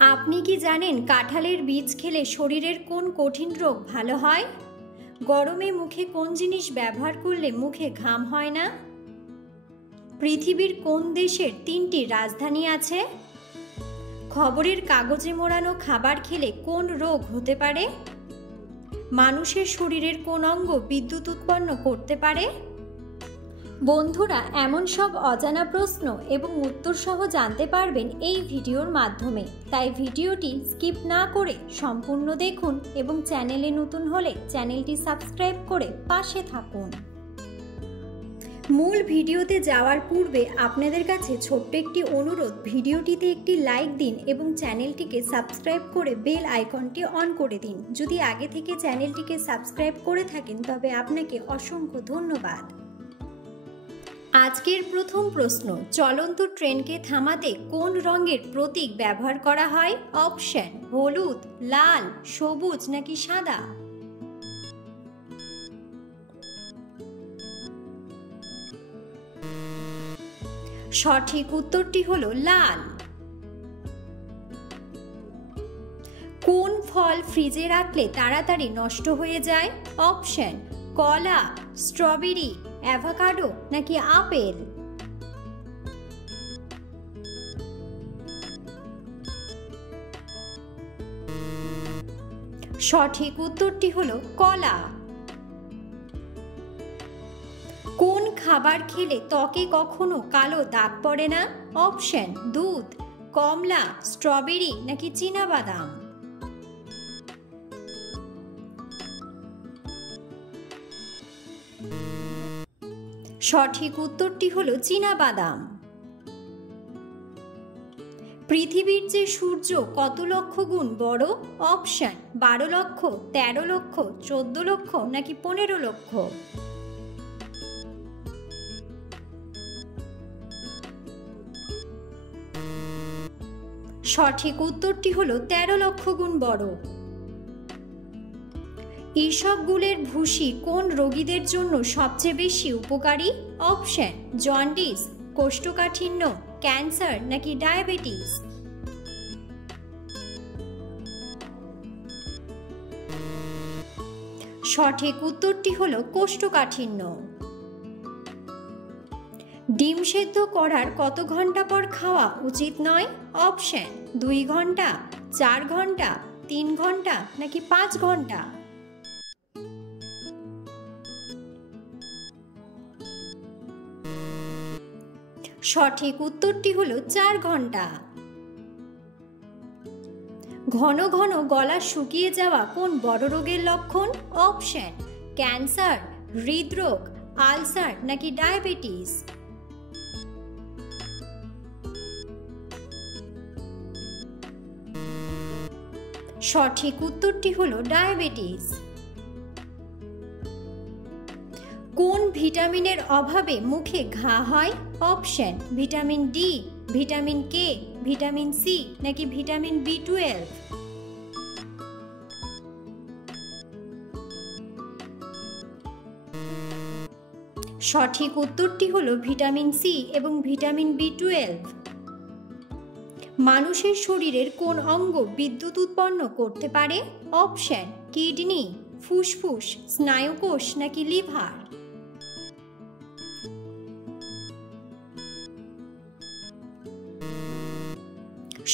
আপনি কি জানেন কাঁঠালের বীজ খেলে শরীরের কোন কঠিন রোগ ভালো হয়? গরমে মুখে কোন জিনিস ব্যবহার করলে মুখে ঘাম হয় না? পৃথিবীর কোন দেশের 3টি রাজধানী আছে? খবরের কাগজে মোড়ানো খাবার খেলে কোন রোগ হতে পারে? মানুষের শরীরের কোন অঙ্গ বিদ্যুৎ উৎপন্ন করতে পারে? বন্ধুরা, এমন সব অজানা প্রশ্ন এবং উত্তর সহ জানতে পারবেন এই ভিডিওর মাধ্যমে। তাই ভিডিওটি স্কিপ না করে সম্পূর্ণ দেখুন এবং চ্যানেলে নতুন হলে চ্যানেলটি সাবস্ক্রাইব করে পাশে থাকুন। মূল ভিডিওতে যাওয়ার পূর্বে আপনাদের কাছে ছোট্ট একটি অনুরোধ, ভিডিওটিতে একটি লাইক দিন এবং চ্যানেলটিকে সাবস্ক্রাইব করে বেল আইকনটি অন করে দিন। যদি আগে থেকে চ্যানেলটিকে সাবস্ক্রাইব করে থাকেন তবে আপনাকে অসংখ্য ধন্যবাদ। আজকের প্রথম প্রশ্ন, চলন্ত ট্রেনকে থামাতে কোন রঙের প্রতীক ব্যবহার করা হয়? অপশন: হলুদ, লাল, সবুজ নাকি সাদা? সঠিক উত্তরটি হলো লাল। কোন ফল ফ্রিজে রাখলে তাড়াতাড়ি নষ্ট হয়ে যায়? অপশন: কলা, স্ট্রবেরি, অ্যাভোকাডো নাকি আপেল? সঠিক উত্তরটি হলো কলা। কোন খাবার খেলে ত্বকে কখনো কালো দাগ পড়ে না? অপশন: দুধ, কমলা, স্ট্রবেরি নাকি চীনাবাদাম? সঠিক উত্তরটি হলো চীনাবাদাম। পৃথিবীর যে সূর্য কত লক্ষ গুণ বড়? অপশন: 12 লক্ষ, 13 লক্ষ, 14 লক্ষ নাকি 15 লক্ষ? সঠিক উত্তরটি হলো 13 লক্ষ গুণ বড়। ইসবগুলের ভুসি কোন রোগীদের জন্য সবচেয়ে বেশি উপকারী? অপশন: জন্ডিস, কোষ্ঠকাঠিন্য, ক্যান্সার নাকি ডায়াবেটিস? সঠিক উত্তরটি হলো কোষ্ঠকাঠিন্য। ডিম সেদ্ধ করার কত ঘন্টা পর খাওয়া উচিত নয়? অপশন: 2 ঘন্টা, 4 ঘন্টা, 3 ঘন্টা নাকি 5 ঘন্টা? সঠিক উত্তরটি হলো 4 ঘন্টা। ঘন ঘন গলা শুকিয়ে যাওয়া কোন বড় রোগের লক্ষণ? অপশন: ক্যান্সার, হৃদরোগ, আলসার নাকি ডায়াবেটিস? সঠিক উত্তরটি হলো ডায়াবেটিস। কোন ভিটামিনের অভাবে মুখে ঘা হয়? Option: vitamin D, vitamin K, vitamin C নাকি ভিটামিন বি12? সঠিক উত্তরটি হলো ভিটামিন সি এবং ভিটামিন বি12। মানুষের শরীরের কোন অঙ্গ বিদ্যুৎ উৎপন্ন করতে পারে? অপশন: কিডনি, ফুসফুস, স্নায়ুকোষ নাকি লিভার?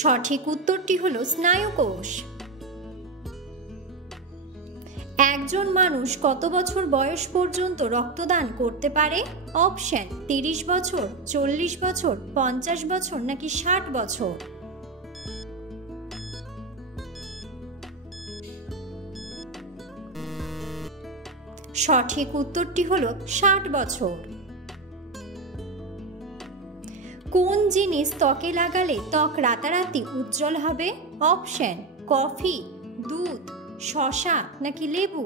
সঠিক উত্তরটি হলো স্নায়ুকোষ। একজন মানুষ কত বছর বয়স পর্যন্ত রক্তদান করতে পারে? অপশন: 30 বছর, 40 বছর, 50 বছর নাকি 60 বছর? সঠিক উত্তরটি হলো 60 বছর। কোন জিনিস ত্বকে লাগালে ত্বক রাতারাতি উজ্জ্বল হবে? অপশন: কফি, দুধ, শসা নাকি লেবু?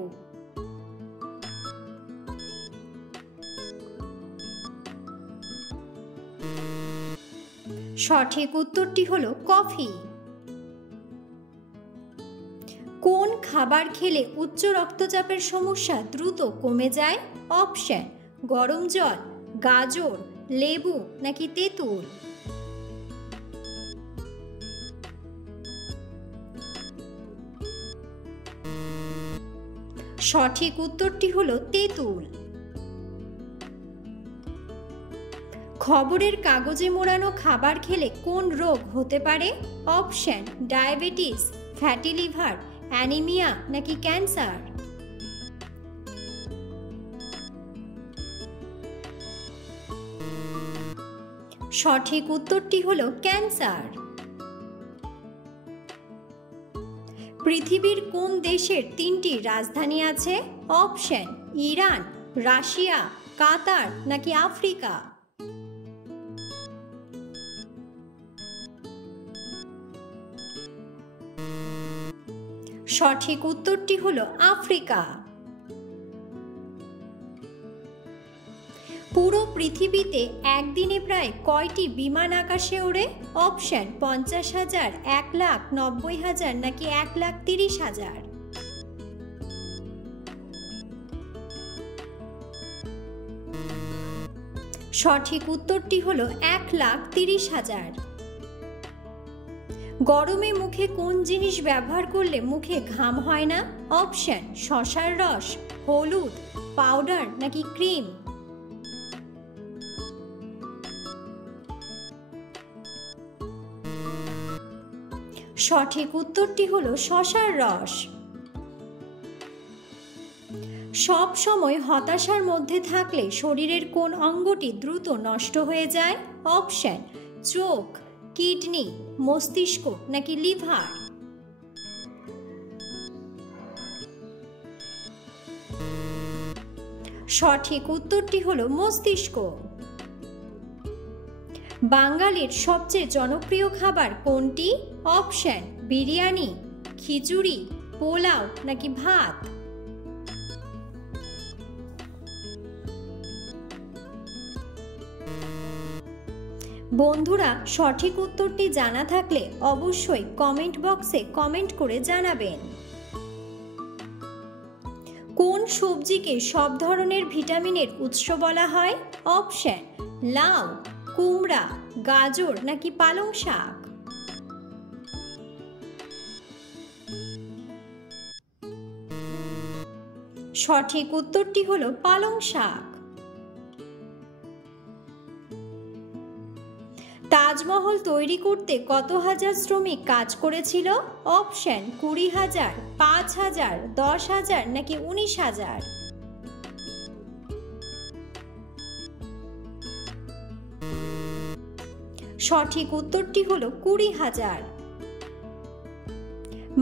সঠিক উত্তরটি হলো কফি। কোন খাবার খেলে উচ্চ রক্তচাপের সমস্যা দ্রুত কমে যায়? অপশন: গরম জল, গাজর, লেবু নাকি তেঁতুল? সঠিক উত্তরটি হলো তেঁতুল। খবরের কাগজে মোড়ানো খাবার খেলে কোন রোগ হতে পারে? Option: diabetes, fatty liver, anaemia নাকি ক্যান্সার। সঠিক উত্তরটি হলো ক্যান্সার। পৃথিবীর কোন দেশের 3টি রাজধানী আছে? অপশন: ইরান, রাশিয়া, কাতার নাকি আফ্রিকা। সঠিক উত্তরটি হলো আফ্রিকা। পুরো পৃথিবীতে একদিনে প্রায় কয়টি বিমান আকাশে ওড়ে? অপশন: 50,000, 1,00,000, 90,000 নাকি 1,30,000। সঠিক উত্তরটি হলো 1,30,000। গরমে মুখে কোন জিনিস ব্যবহার করলে মুখে ঘাম হয় না? অপশন: শসার রস, হলুদ, পাউডার নাকি ক্রিম। সঠিক উত্তরটি হলো শসার রস। সব সময় হতাশার মধ্যে থাকলে শরীরের কোন অঙ্গটি দ্রুত নষ্ট হয়ে যায়? অপশন: চোখ, কিডনি, মস্তিষ্ক নাকি লিভার। সঠিক উত্তরটি হলো মস্তিষ্ক। বাঙালির সবচেয়ে জনপ্রিয় খাবার কোনটি? অপশন: বিরিয়ানি, খিচুড়ি, পোলাও নাকি ভাত। বন্ধুরা, সঠিক উত্তরটি জানা থাকলে অবশ্যই কমেন্ট বক্সে কমেন্ট করে জানাবেন। কোন সবজিকে সব ধরনের ভিটামিনের উৎস বলা হয়? অপশন: লাউ, কুমড়া, গাজর নাকি পালং শাক। সঠিক উত্তরটি হলো পালং শাক। তাজমহল তৈরি করতে কত হাজার শ্রমিক কাজ করেছিল? অপশন: 20,000, 5,000, 10,000 নাকি 19,000। সঠিক উত্তরটি হলো 20,000।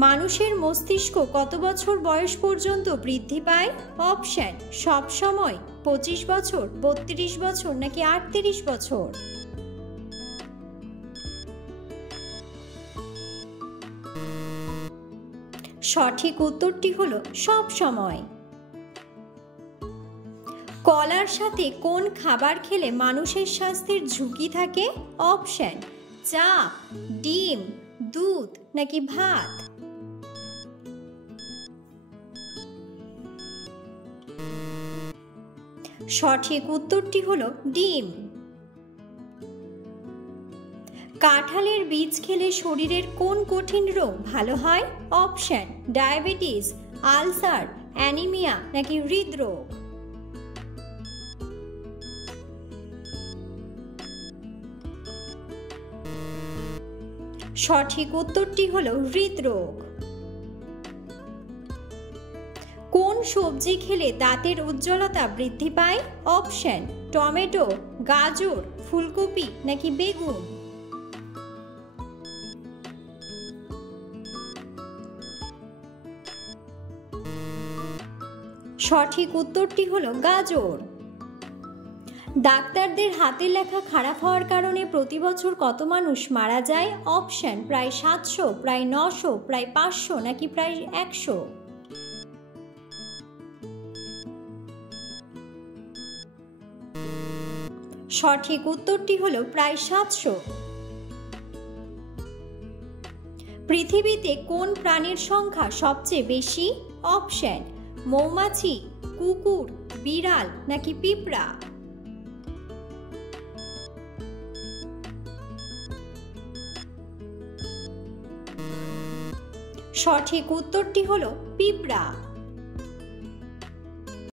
মানুষের মস্তিষ্ক কত বছর বয়স পর্যন্ত বৃদ্ধি পায়? অপশন: সব সময়, 25 বছর, 32 বছর নাকি 38 বছর। সঠিক উত্তরটি হলো সব সময়। কলার সাথে কোন খাবার খেলে মানুষের স্বাস্থ্যের ঝুঁকি থাকে? অপশন: চা, ডিম, দুধ নাকি ভাত। সঠিক উত্তরটি হলো ডিম। কাঁঠালের বীজ খেলে শরীরের কোন কঠিন রোগ ভালো হয়? অপশন: ডায়াবেটিস, আলসার, অ্যানিমিয়া নাকি হৃদরোগ। সঠিক উত্তরটি হলো হৃদরোগ। কোন সবজি খেলে দাঁতের উজ্জ্বলতা বৃদ্ধি পায়? অপশন: টমেটো, গাজর, ফুলকপি নাকি বেগুন। সঠিক উত্তরটি হলো গাজর। ডাক্তারদের হাতের লেখা খারাপ হওয়ার কারণে প্রতি বছর কত মানুষ মারা যায়? অপশন: প্রায় 700, প্রায় 900, প্রায় 500 নাকি প্রায় 100। সঠিক উত্তরটি হলো প্রায় 700। পৃথিবীতে কোন প্রাণীর সংখ্যা সবচেয়ে বেশি? অপশন: মৌমাছি, কুকুর, বিড়াল নাকি পিঁপড়া। সঠিক উত্তরটি হলো পিঁপড়া।